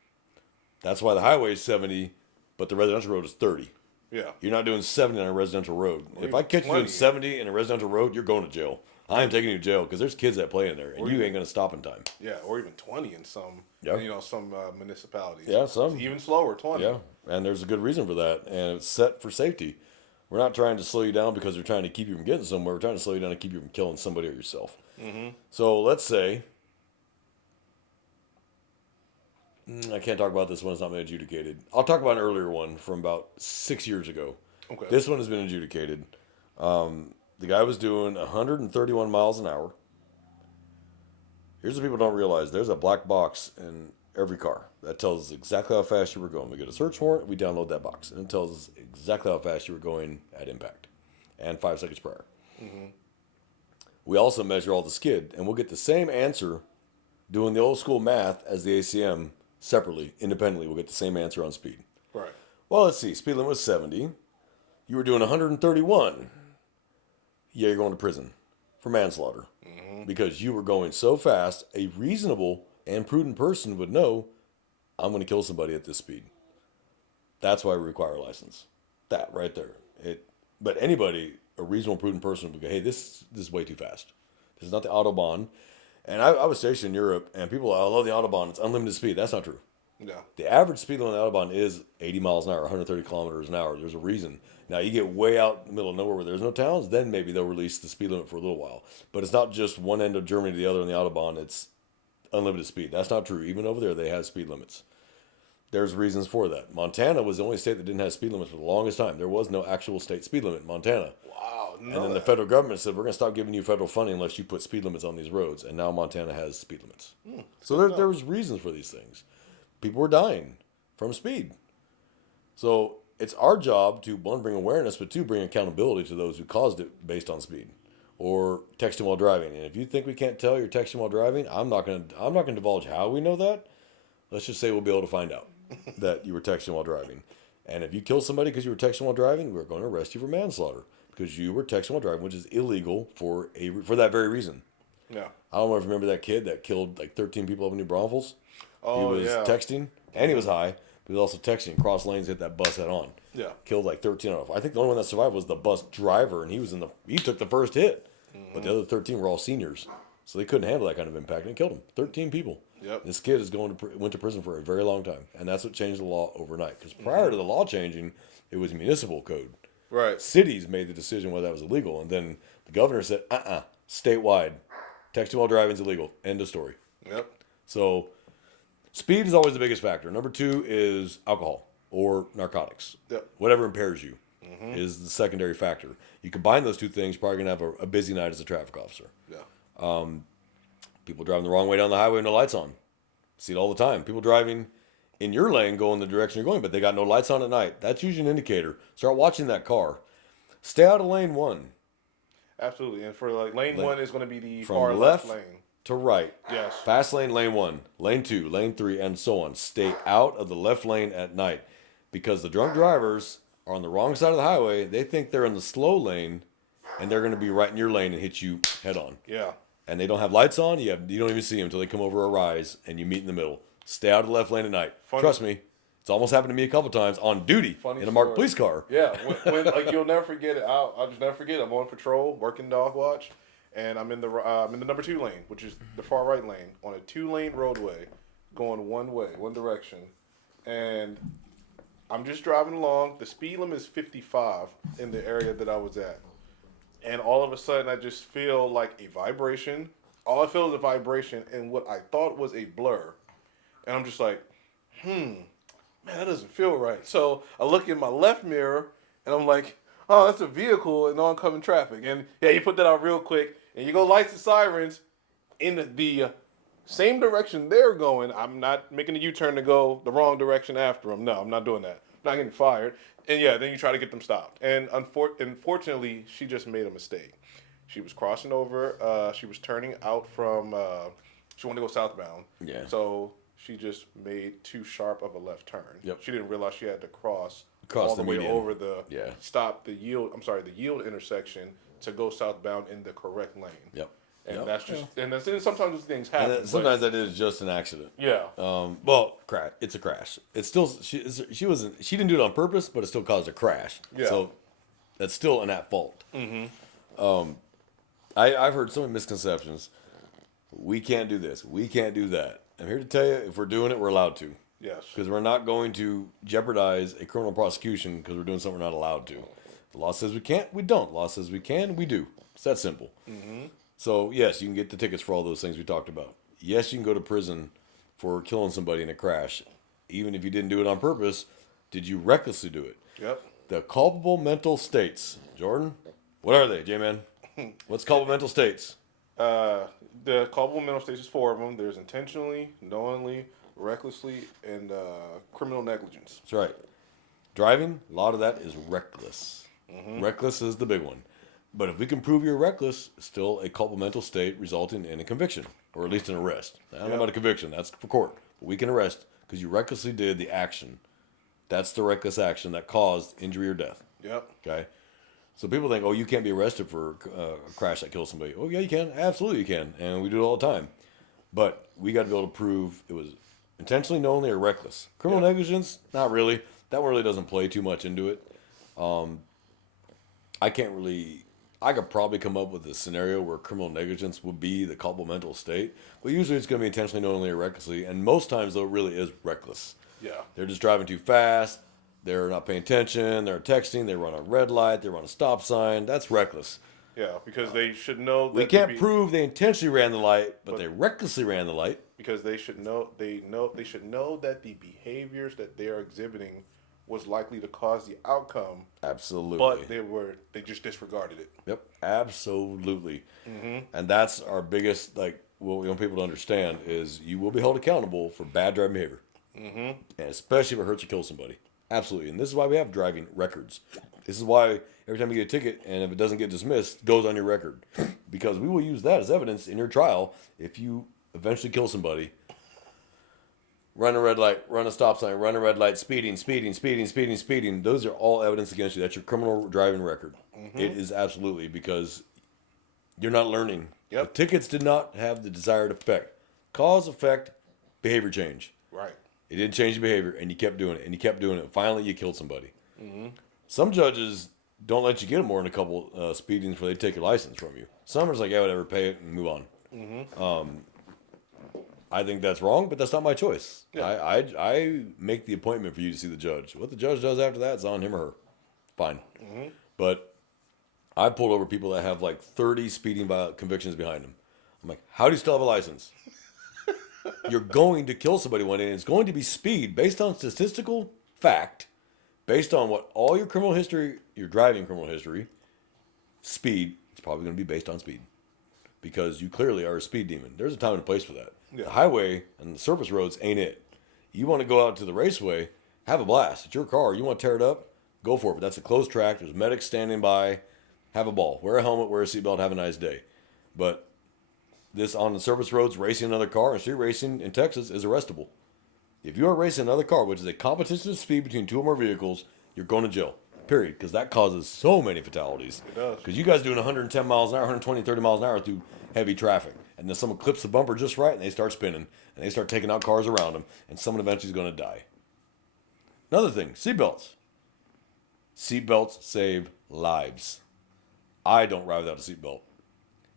That's why the highway is 70, but the residential road is 30. Yeah. You're not doing 70 on a residential road. If I catch you doing 70 in a residential road, you're going to jail. I am taking you to jail because there's kids that play in there, and you ain't going to stop in time. Yeah, or even 20 in some, some municipalities. Yeah, some. It's even slower, 20. Yeah, and there's a good reason for that, and it's set for safety. We're not trying to slow you down because we're trying to keep you from getting somewhere. We're trying to slow you down to keep you from killing somebody or yourself. So let's say, I can't talk about this one. It's not been adjudicated. I'll talk about an earlier one from about 6 years ago. Okay. This one has been adjudicated. The guy was doing 131 miles an hour. Here's what people don't realize. There's a black box in every car that tells us exactly how fast you were going. We get a search warrant, we download that box, and it tells us exactly how fast you were going at impact and 5 seconds prior. We also measure all the skid, and we'll get the same answer doing the old school math as the ACM separately, independently. We'll get the same answer on speed. Right. Well, let's see. Speed limit was 70. You were doing 131. Yeah, you're going to prison for manslaughter because you were going so fast. A reasonable and prudent person would know I'm going to kill somebody at this speed. That's why we require a license. That right there. But anybody, a reasonable, prudent person would go, hey, this is way too fast. This is not the Autobahn. And I was stationed in Europe, and people, I love the Autobahn. It's unlimited speed. That's not true. No. The average speed limit on the Autobahn is 80 miles an hour, 130 kilometers an hour. There's a reason. Now, you get way out in the middle of nowhere where there's no towns, then maybe they'll release the speed limit for a little while. But it's not just one end of Germany to the other on the Autobahn. It's unlimited speed. That's not true. Even over there, they have speed limits. There's reasons for that. Montana was the only state that didn't have speed limits for the longest time. There was no actual state speed limit in Montana. Wow. And then the federal government said, we're going to stop giving you federal funding unless you put speed limits on these roads. And now Montana has speed limits. So there was reasons for these things. People were dying from speed. So it's our job to, one, bring awareness, but two, bring accountability to those who caused it based on speed or texting while driving. And if you think we can't tell you're texting while driving, I'm not going to divulge how we know that. Let's just say we'll be able to find out that you were texting while driving. And if you kill somebody because you were texting while driving, we're going to arrest you for manslaughter because you were texting while driving, which is illegal for that very reason. Yeah. I don't know if you remember that kid that killed like 13 people up in New Braunfels. Oh, he was texting and he was high, but he was also texting. Cross lanes, hit that bus head on. Yeah. Killed like 13 of them. I think the only one that survived was the bus driver, and he took the first hit. But the other 13 were all seniors, so they couldn't handle that kind of impact, and it killed them. 13 people. Yep. This kid went to prison for a very long time, and that's what changed the law overnight. Because prior to the law changing, it was municipal code. Right. Cities made the decision whether that was illegal, and then the governor said, statewide, texting while driving is illegal. End of story. Yep. So speed is always the biggest factor. Number two is alcohol or narcotics. Yep. Whatever impairs you is the secondary factor. You combine those two things, you're probably going to have a busy night as a traffic officer. Yeah. People driving the wrong way down the highway with no lights on. See it all the time. People driving in your lane going the direction you're going, but they got no lights on at night. That's usually an indicator. Start watching that car. Stay out of lane one. Absolutely. And for lane one is going to be the From far left lane. to right. Yes. Fast lane, lane one, lane two, lane three, and so on. Stay out of the left lane at night because the drunk drivers are on the wrong side of the highway. They think they're in the slow lane, and they're going to be right in your lane and hit you head on. Yeah. And they don't have lights on. You don't even see them until they come over a rise, and you meet in the middle. Stay out of the left lane at night. Trust me, it's almost happened to me a couple times on duty in a marked police car. Yeah, when you'll never forget it. I'll just never forget. I'm on patrol, working dog watch, and I'm in the number 2 lane, which is the far right lane, on a 2-lane roadway, going one way, one direction, and I'm just driving along. The speed limit is 55 in the area that I was at. And all of a sudden, I just feel like a vibration. All I feel is a vibration and what I thought was a blur. And I'm just like, man, that doesn't feel right. So I look in my left mirror, and I'm like, oh, that's a vehicle in oncoming traffic. And yeah, you put that out real quick, and you go lights and sirens in the same direction they're going. I'm not making a U-turn to go the wrong direction after them. No, I'm not doing that. I'm not getting fired. And yeah, then you try to get them stopped. And unfortunately, she just made a mistake. She was crossing over. She was turning out from. She wanted to go southbound. Yeah. So she just made too sharp of a left turn. Yep. She didn't realize she had to cross Cross all the way median. over the Yeah. the yield intersection to go southbound in the correct lane. Yep. And Yep. that's just and sometimes those things happen. And sometimes that is just an accident. yeah. It's a crash. It's still she didn't do it on purpose, but it still caused a crash. Yeah. So that's still an at fault. Mm-hmm. I've heard so many misconceptions. We can't do this. We can't do that. I'm here to tell you, if we're doing it, we're allowed to. Yes. Because we're not going to jeopardize a criminal prosecution because we're doing something we're not allowed to. The law says we can't, we don't. The law says we can, we do. It's that simple. Mm-hmm. So, yes, you can get the tickets for all those things we talked about. Yes, you can go to prison for killing somebody in a crash. Even if you didn't do it on purpose, did you recklessly do it? Yep. The culpable mental states. Jordan, what are they, J-Man? What's culpable mental states? The culpable mental states is 4 of them. There's intentionally, knowingly, recklessly, and criminal negligence. That's right. Driving, a lot of that is reckless. Mm-hmm. Reckless is the big one. But if we can prove you're reckless, still a culpable mental state resulting in a conviction, or at least an arrest. I don't know about a conviction. That's for court. But we can arrest because you recklessly did the action. That's the reckless action that caused injury or death. Yep. Okay? So people think, oh, you can't be arrested for a crash that kills somebody. Oh, yeah, you can. Absolutely you can. And we do it all the time. But we got to be able to prove it was intentionally, knowingly, or reckless. Criminal negligence, not really. That one really doesn't play too much into it. I could probably come up with a scenario where criminal negligence would be the culpable mental state. But usually it's going to be intentionally, knowingly, or recklessly. And most times, though, it really is reckless. Yeah. They're just driving too fast. They're not paying attention. They're texting. They run a red light. They run a stop sign. That's reckless. Yeah, because they should know that We can't prove they intentionally ran the light, but they recklessly ran the light. because they should know they should know that the behaviors that they are exhibiting was likely to cause the outcome, Absolutely. but they just disregarded it. Yep, absolutely. And that's our biggest, like, what we want people to understand is you will be held accountable for bad driving behavior. And especially if it hurts or kills somebody. Absolutely. And this is why we have driving records. This is why every time you get a ticket and if it doesn't get dismissed, it goes on your record. Because we will use that as evidence in your trial if you eventually kill somebody. Run a red light, run a stop sign, run a red light, speeding. Those are all evidence against you. That's your criminal driving record. It is absolutely, because you're not learning. Yep. The tickets did not have the desired effect. Cause, effect, behavior change. Right. It didn't change the behavior, and you kept doing it, and you kept doing it. Finally, you killed somebody. Some judges don't let you get more than a couple speedings before they take your license from you. Some are just like, yeah, whatever, pay it and move on. I think that's wrong, but that's not my choice. Yeah. I make the appointment for you to see the judge. What the judge does after that is on him or her. Fine. But I pulled over people that have like 30 speeding convictions behind them. I'm like, how do you still have a license? You're going to kill somebody one day, and it's going to be speed based on statistical fact, based on what all your criminal history, your driving criminal history, speed, it's probably going to be based on speed. Because you clearly are a speed demon. There's a time and a place for that. Yeah. The highway and the surface roads ain't it. You want to go out to the raceway, have a blast. It's your car. You want to tear it up, go for it. But that's a closed track. There's medics standing by. Have a ball. Wear a helmet, wear a seatbelt, have a nice day. But this on the surface roads, racing another car and street racing in Texas is arrestable. If you are racing another car, which is a competition of speed between two or more vehicles, you're going to jail. Period. Because that causes so many fatalities. It does. Because you guys doing 110 miles an hour, 120, 30 miles an hour through heavy traffic. And then someone clips the bumper just right and they start spinning. And they start taking out cars around them. And someone eventually is going to die. Another thing, seatbelts. Seatbelts save lives. I don't ride without a seatbelt.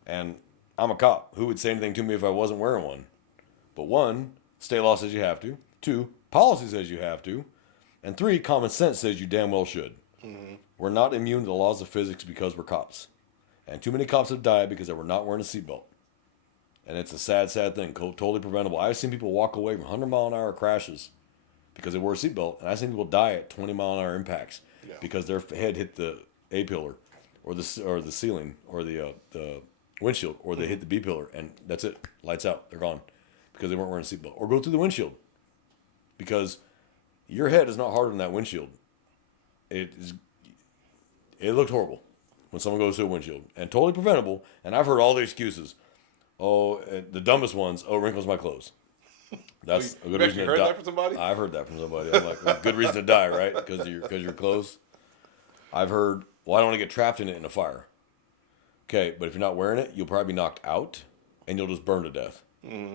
And I'm a cop. Who would say anything to me if I wasn't wearing one? But one, state law says you have to. Two, policy says you have to. And three, common sense says you damn well should. We're not immune to the laws of physics because we're cops. And too many cops have died because they were not wearing a seatbelt. And it's a sad, sad thing. Totally preventable. I've seen people walk away from 100-mile-an-hour crashes because they wore a seatbelt. And I've seen people die at 20-mile-an-hour impacts because their head hit the A pillar or the ceiling or the windshield, or they hit the B pillar, and that's it. Lights out. They're gone because they weren't wearing a seatbelt. Or go through the windshield because your head is not harder than that windshield. It looked horrible when someone goes through a windshield, and totally preventable. And I've heard all the excuses. Oh, the dumbest ones. Oh, wrinkles my clothes. That's a good reason to die. You heard that from somebody? I've heard that from somebody. I'm like, well, good reason to die, right? Because your clothes. I've heard, well, I don't want to get trapped in it in a fire. Okay, but if you're not wearing it, you'll probably be knocked out, and you'll just burn to death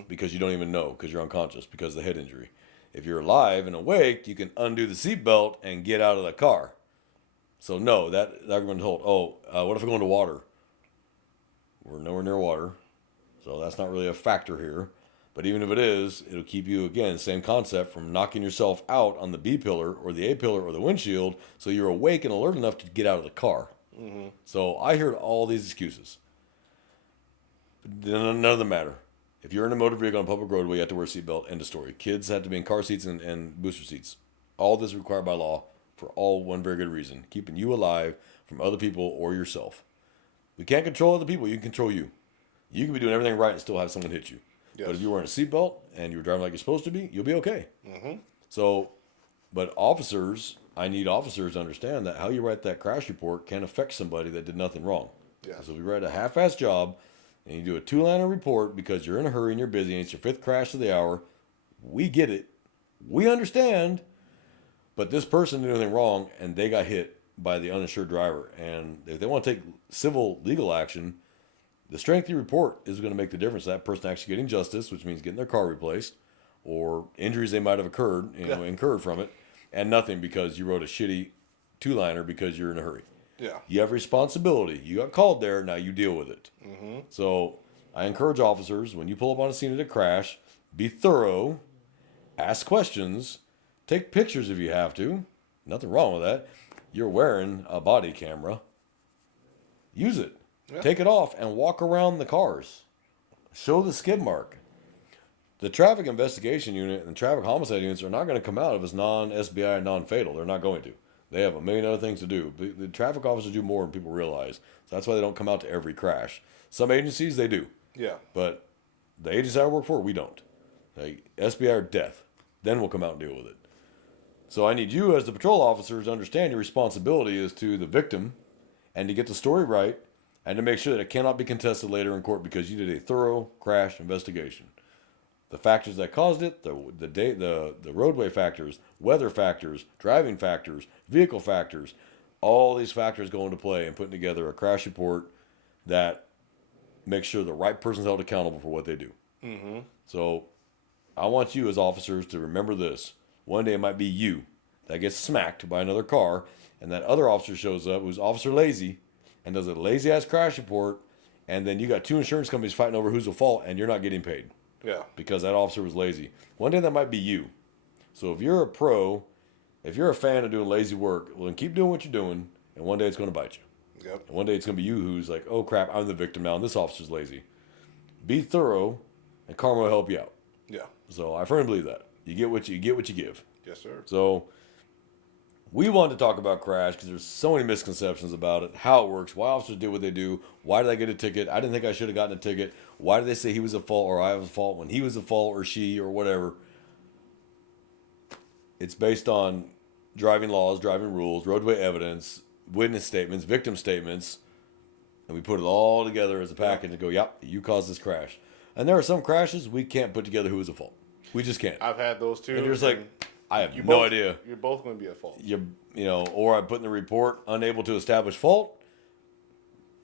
because you don't even know because you're unconscious because of the head injury. If you're alive and awake, you can undo the seatbelt and get out of the car. So no, that argument told, what if I go into water? We're nowhere near water, so that's not really a factor here. But even if it is, it'll keep you, again, same concept, from knocking yourself out on the B pillar or the A pillar or the windshield, so you're awake and alert enough to get out of the car. So I heard all these excuses. None of them matter. If you're in a motor vehicle on a public roadway, you have to wear a seatbelt. End of story. Kids have to be in car seats and booster seats. All this is required by law for one very good reason: keeping you alive from other people or yourself. We can't control other people. You can control you. You can be doing everything right and still have someone hit you. Yes. But if you're wearing a seatbelt and you're driving like you're supposed to be, you'll be okay. So, but officers, I need officers to understand that how you write that crash report can affect somebody that did nothing wrong. Yes. So if you write a half-assed job and you do a 2-liner report because you're in a hurry and you're busy and it's your 5th crash of the hour, we get it. We understand. But this person did nothing wrong and they got hit by the uninsured driver. And if they want to take civil legal action, the strength of your report is going to make the difference. That person actually getting justice, which means getting their car replaced, or injuries they might have incurred from it, and nothing because you wrote a shitty 2-liner because you're in a hurry. Yeah. You have responsibility. You got called there. Now you deal with it. So I encourage officers, when you pull up on a scene of a crash, be thorough, ask questions, take pictures if you have to. Nothing wrong with that. You're wearing a body camera. Use it. Yeah. Take it off and walk around the cars. Show the skid mark. The traffic investigation unit and the traffic homicide units are not going to come out if it's non-SBI and non-fatal. They're not going to. They have a million other things to do. The traffic officers do more than people realize. So that's why they don't come out to every crash. Some agencies, they do. Yeah. But the agency I work for, we don't. Like, SBI or death. Then we'll come out and deal with it. So I need you as the patrol officers to understand your responsibility is to the victim and to get the story right and to make sure that it cannot be contested later in court because you did a thorough crash investigation. The factors that caused it, the roadway factors, weather factors, driving factors, vehicle factors, all these factors go into play in putting together a crash report that makes sure the right person's held accountable for what they do. Mm-hmm. So I want you as officers to remember this. One day it might be you that gets smacked by another car, and that other officer shows up who's officer lazy and does a lazy ass crash report, and then you got two insurance companies fighting over who's at fault, and you're not getting paid. Yeah. Because that officer was lazy. One day that might be you. So if you're a pro, if you're a fan of doing lazy work, well then keep doing what you're doing, and one day it's going to bite you. Yep. And one day it's going to be you who's like, oh crap, I'm the victim now, and this officer's lazy. Be thorough, and karma will help you out. Yeah. So I firmly believe that. You get what you give. Yes, sir. So we wanted to talk about crash because there's so many misconceptions about it, how it works, why officers do what they do, why did I get a ticket? I didn't think I should have gotten a ticket. Why did they say he was at fault or I was at fault when he was at fault or she or whatever? It's based on driving laws, driving rules, roadway evidence, witness statements, victim statements, and we put it all together as a package and go, yep, you caused this crash. And there are some crashes we can't put together who was at fault. We just can't. I've had those too. And you're just like, I have no both, idea. You're both going to be at fault. Or I put in the report, unable to establish fault.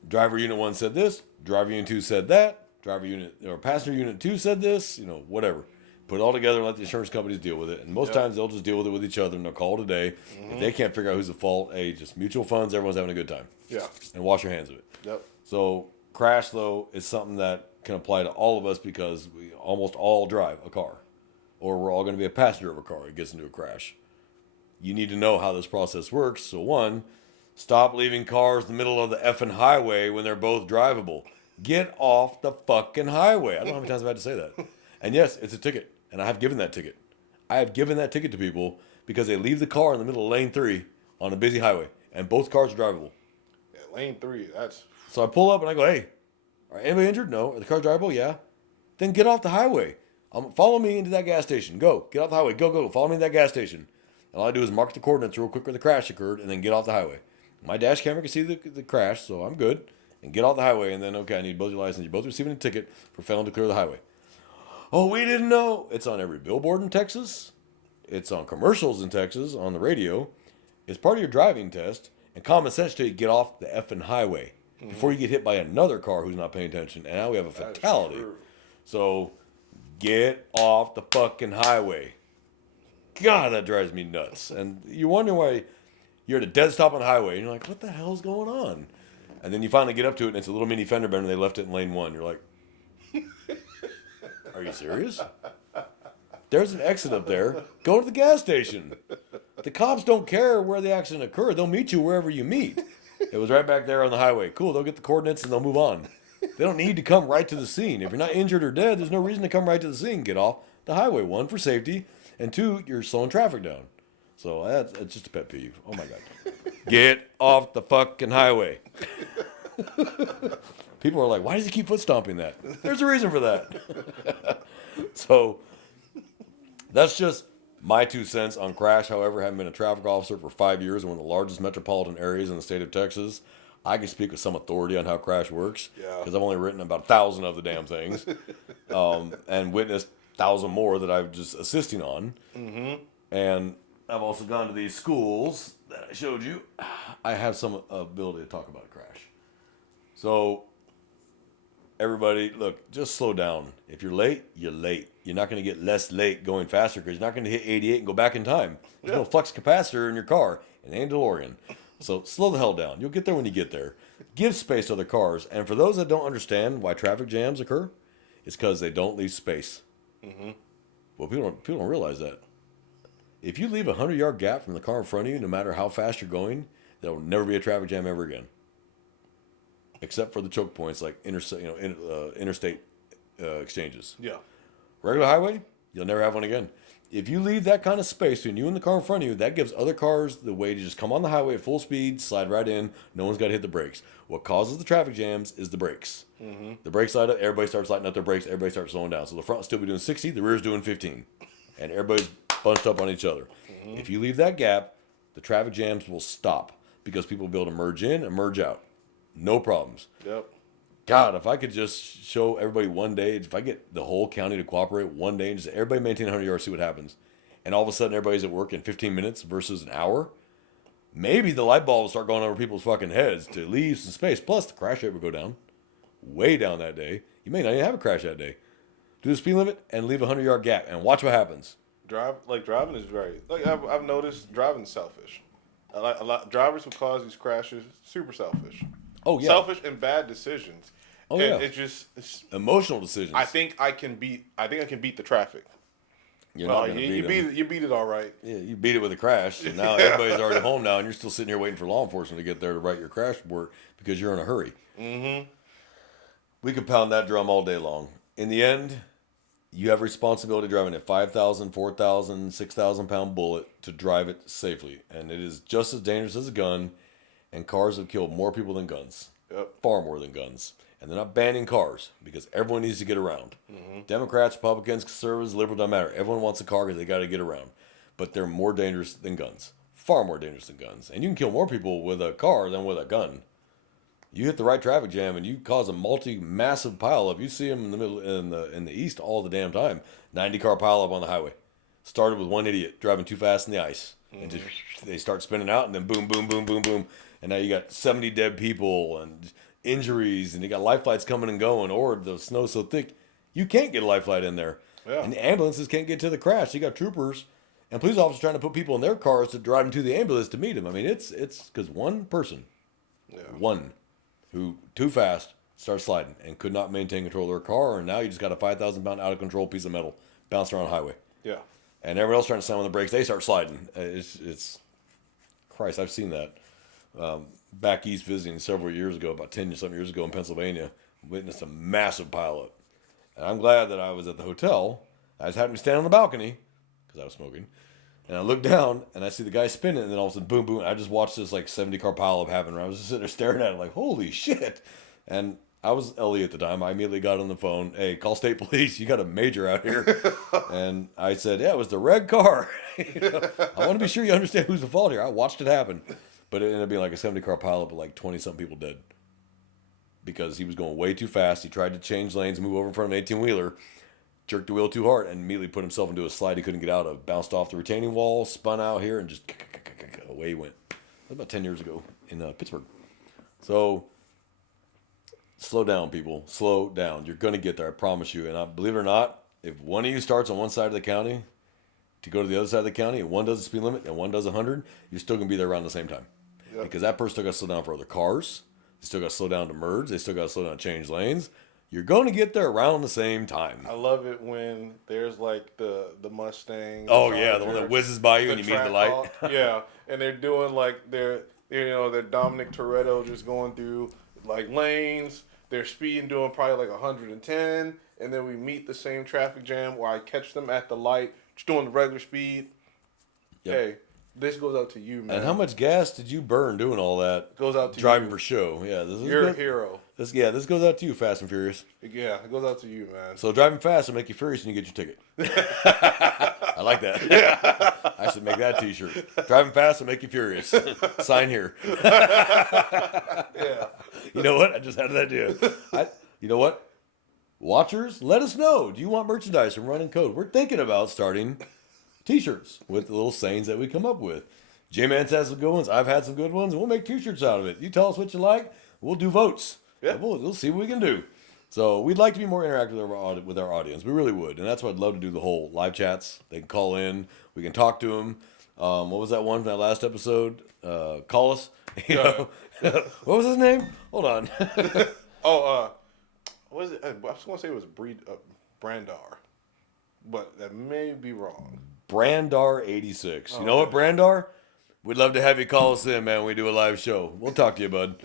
Driver unit 1 said this. Driver unit 2 said that. Driver unit or passenger unit 2 said this. Whatever. Put it all together and let the insurance companies deal with it. And most times they'll just deal with it with each other and they'll call it a day. If they can't figure out who's at fault, hey, just mutual funds. Everyone's having a good time. Yeah. And wash your hands of it. Yep. So crash though is something that can apply to all of us because we almost all drive a car. Or we're all going to be a passenger of a car that gets into a crash. You need to know how this process works. So one, stop leaving cars in the middle of the effing highway when they're both drivable. Get off the fucking highway. I don't know how many times I've had to say that. And yes, it's a ticket. And I have given that ticket. I have given that ticket to people because they leave the car in the middle of lane 3 on a busy highway. And both cars are drivable. Yeah, lane 3, that's... So I pull up and I go, hey, are anybody injured? No. Are the cars drivable? Yeah. Then get off the highway. Follow me into that gas station. Go. Get off the highway. Go. Follow me to that gas station. And all I do is mark the coordinates real quick where the crash occurred and then get off the highway. My dash camera can see the crash, so I'm good. And get off the highway. And then, okay, I need both your license. You're both receiving a ticket for failing to clear the highway. Oh, we didn't know. It's on every billboard in Texas. It's on commercials in Texas on the radio. It's part of your driving test. And common sense to you, get off the effing highway before you get hit by another car who's not paying attention. And now we have a fatality. So get off the fucking highway. God, that drives me nuts. And you wonder why you're at a dead stop on the highway. And you're like, what the hell's going on? And then you finally get up to it, and it's a little mini fender bender, and they left it in lane 1. You're like, are you serious? There's an exit up there. Go to the gas station. The cops don't care where the accident occurred. They'll meet you wherever you meet. It was right back there on the highway. Cool, they'll get the coordinates, and they'll move on. They don't need to come right to the scene. If you're not injured or dead, there's no reason to come right to the scene. Get off the highway. 1, for safety, and 2, you're slowing traffic down. So that's just a pet peeve. Oh my God. Get off the fucking highway. People are like, why does he keep foot stomping that? There's a reason for that. So that's just my 2 cents on crash. However, having been a traffic officer for 5 years in one of the largest metropolitan areas in the state of Texas, I can speak with some authority on how crash works. Yeah. Because I've only written about 1,000 of the damn things and witnessed 1,000 more that I'm just assisting on. Mm-hmm. And I've also gone to these schools that I showed you. I have some ability to talk about a crash. So everybody, look, just slow down. If you're late, you're late. You're not going to get less late going faster because you're not going to hit 88 and go back in time. There's no flux capacitor in your car. It ain't a DeLorean. So slow the hell down. You'll get there when you get there. Give space to other cars. And for those that don't understand why traffic jams occur, it's because they don't leave space. Mm-hmm. Well, people don't realize that. If you leave a 100-yard gap from the car in front of you, no matter how fast you're going, there will never be a traffic jam ever again. Except for the choke points like interstate exchanges. Yeah. Regular highway, you'll never have one again. If you leave that kind of space between you and the car in front of you, that gives other cars the way to just come on the highway at full speed, slide right in. No one's got to hit the brakes. What causes the traffic jams is the brakes. Mm-hmm. The brakes light up, everybody starts lighting up their brakes, everybody starts slowing down. So the front will still be doing 60, the rear's doing 15. And everybody's bunched up on each other. Mm-hmm. If you leave that gap, the traffic jams will stop because people will be able to merge in and merge out. No problems. Yep. God, if I could just show everybody one day, if I get the whole county to cooperate one day and just everybody maintain 100 yards, see what happens. And all of a sudden everybody's at work in 15 minutes versus an hour, maybe the light bulb will start going over people's fucking heads to leave some space. Plus, the crash rate would go down. Way down that day. You may not even have a crash that day. Do the speed limit and leave a 100-yard gap and watch what happens. Driving is very, I've noticed driving's selfish. A lot drivers who cause these crashes, super selfish. Oh, yeah. Selfish and bad decisions. Oh, and yeah. It's emotional decisions. I think I can beat the traffic. You're not going to beat them. You beat it all right. Yeah, you beat it with a crash. And now everybody's already home now, and you're still sitting here waiting for law enforcement to get there to write your crash report because you're in a hurry. Mm-hmm. We could pound that drum all day long. In the end, you have responsibility driving a 5,000, 4,000, 6,000 pound bullet to drive it safely. And it is just as dangerous as a gun, and cars have killed more people than guns. Yep. Far more than guns. And they're not banning cars because everyone needs to get around. Mm-hmm. Democrats, Republicans, conservatives, liberals, doesn't matter. Everyone wants a car because they got to get around. But they're more dangerous than guns. Far more dangerous than guns. And you can kill more people with a car than with a gun. You hit the right traffic jam and you cause a massive pileup. You see them in the middle, in the east all the damn time. 90-car pileup on the highway. Started with one idiot driving too fast in the ice. Mm-hmm. And just they start spinning out and then boom, boom, boom, boom, boom. And now you got 70 dead people and injuries, and you got life flights coming and going, or the snow's so thick you can't get a life flight in there. Yeah. And the ambulances can't get to the crash. You got troopers and police officers trying to put people in their cars to drive them to the ambulance to meet them. I mean, it's because one person, one who too fast starts sliding and could not maintain control of their car, and now you just got a 5,000 pound out of control piece of metal bouncing around the highway. Yeah. And everyone else trying to slam on the brakes, they start sliding. It's Christ, I've seen that. Back east visiting several years ago, about 10-something years ago in Pennsylvania, witnessed a massive pileup. And I'm glad that I was at the hotel. I just happened to stand on the balcony because I was smoking. And I looked down and I see the guy spinning, and then all of a sudden, boom, boom. I just watched this like 70-car pileup happen. I was just sitting there staring at it like, holy shit. And I was Ellie at the time. I immediately got on the phone. Hey, call state police. You got a major out here. And I said, yeah, it was the red car. I want to be sure you understand who's the fault here. I watched it happen. But it ended up being like a 70-car pileup with like 20-something people dead. Because he was going way too fast. He tried to change lanes, move over in front of an 18-wheeler, jerked the wheel too hard, and immediately put himself into a slide he couldn't get out of. Bounced off the retaining wall, spun out here, and just away he went. That was about 10 years ago in Pittsburgh. So, slow down, people. Slow down. You're going to get there, I promise you. And I believe it or not, if one of you starts on one side of the county to go to the other side of the county, and one does the speed limit and one does 100, you're still going to be there around the same time. Yep. Because that person still got to slow down for other cars. They still got to slow down to merge. They still got to slow down to change lanes. You're going to get there around the same time. I love it when there's like the Mustang. Oh yeah, the one that whizzes by you and you meet the light. Yeah, and they're doing like their Dominic Toretto just going through like lanes. They're speeding, doing probably like 110, and then we meet the same traffic jam where I catch them at the light, just doing the regular speed. Yep. Hey. This goes out to you, man. And how much gas did you burn doing all that? Goes out to driving you. For show. Yeah, you're a hero. This goes out to you, Fast and Furious. Yeah, it goes out to you, man. So driving fast will make you furious and you get your ticket. I like that. Yeah. I should make that T-shirt. Driving fast will make you furious. Sign here. Yeah. You know what? I just had that idea. You know what? Watchers, let us know. Do you want merchandise from Running Code? We're thinking about starting T-shirts with the little sayings that we come up with. J-Man's has some good ones. I've had some good ones. And we'll make T-shirts out of it. You tell us what you like. We'll do votes. Yeah. We'll see what we can do. So we'd like to be more interactive with our audience. We really would. And that's why I'd love to do the whole live chats. They can call in. We can talk to them. What was that one from that last episode? Call us. What was his name? Hold on. What was it? I was going to say it was Brandar. But that may be wrong. Brandar86. You know what, Brandar? We'd love to have you call us in, man, when we do a live show. We'll talk to you, bud.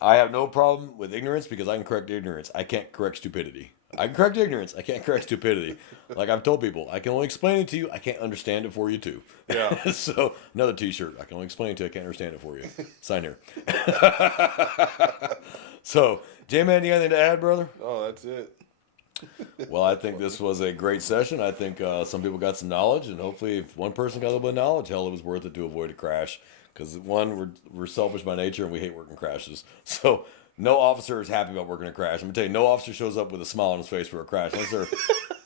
I have no problem with ignorance because I can correct ignorance. I can't correct stupidity. I can correct ignorance. I can't correct stupidity. Like I've told people, I can only explain it to you. I can't understand it for you too. Yeah. So another T-shirt. I can only explain it to you. I can't understand it for you. Sign here. So, J-Man, you got anything to add, brother? Oh, that's it. Well, I think this was a great session. I think some people got some knowledge, and hopefully, if one person got a little bit of knowledge, hell, it was worth it to avoid a crash. Because one, we're selfish by nature, and we hate working crashes. So no officer is happy about working a crash. I'm gonna tell you, no officer shows up with a smile on his face for a crash unless they're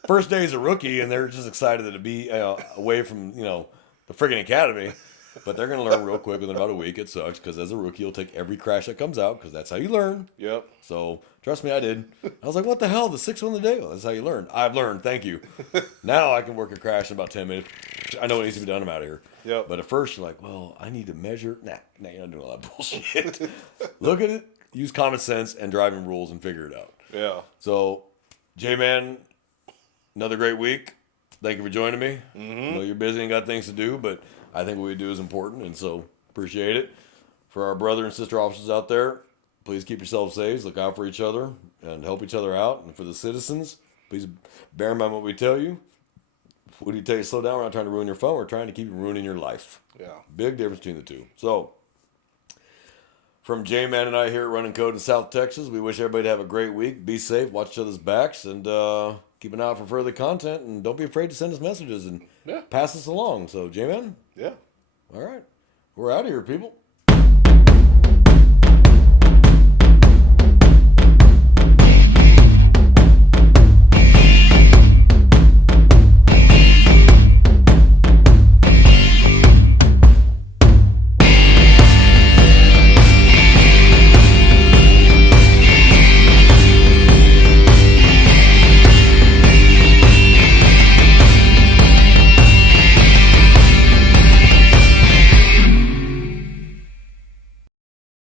first day as a rookie and they're just excited to be away from the friggin' academy. But they're gonna learn real quick within about a week. It sucks because as a rookie, you'll take every crash that comes out because that's how you learn. Yep. So trust me, I did. I was like, "What the hell? The sixth one of the day? Well, that's how you learn." I've learned. Thank you. Now I can work a crash in about 10 minutes. I know what needs to be done. I'm out of here. Yep. But at first, you're like, "Well, I need to measure." Nah, you're not doing all that bullshit. Look at it, use common sense and driving rules, and figure it out. Yeah. So, J-Man, another great week. Thank you for joining me. I know you're busy and got things to do, but I think what we do is important, and so appreciate it. For our brother and sister officers out there, please keep yourselves safe, look out for each other, and help each other out. And for the citizens, please bear in mind what we tell you. What do you tell you? Slow down. We're not trying to ruin your phone. We're trying to keep you ruining your life. Yeah. Big difference between the two. So, from J-Man and I here at Running Code in South Texas, we wish everybody to have a great week. Be safe, watch each other's backs, and keep an eye out for further content. And don't be afraid to send us messages and pass us along. So, J-Man, Yeah. all right. We're out of here, people.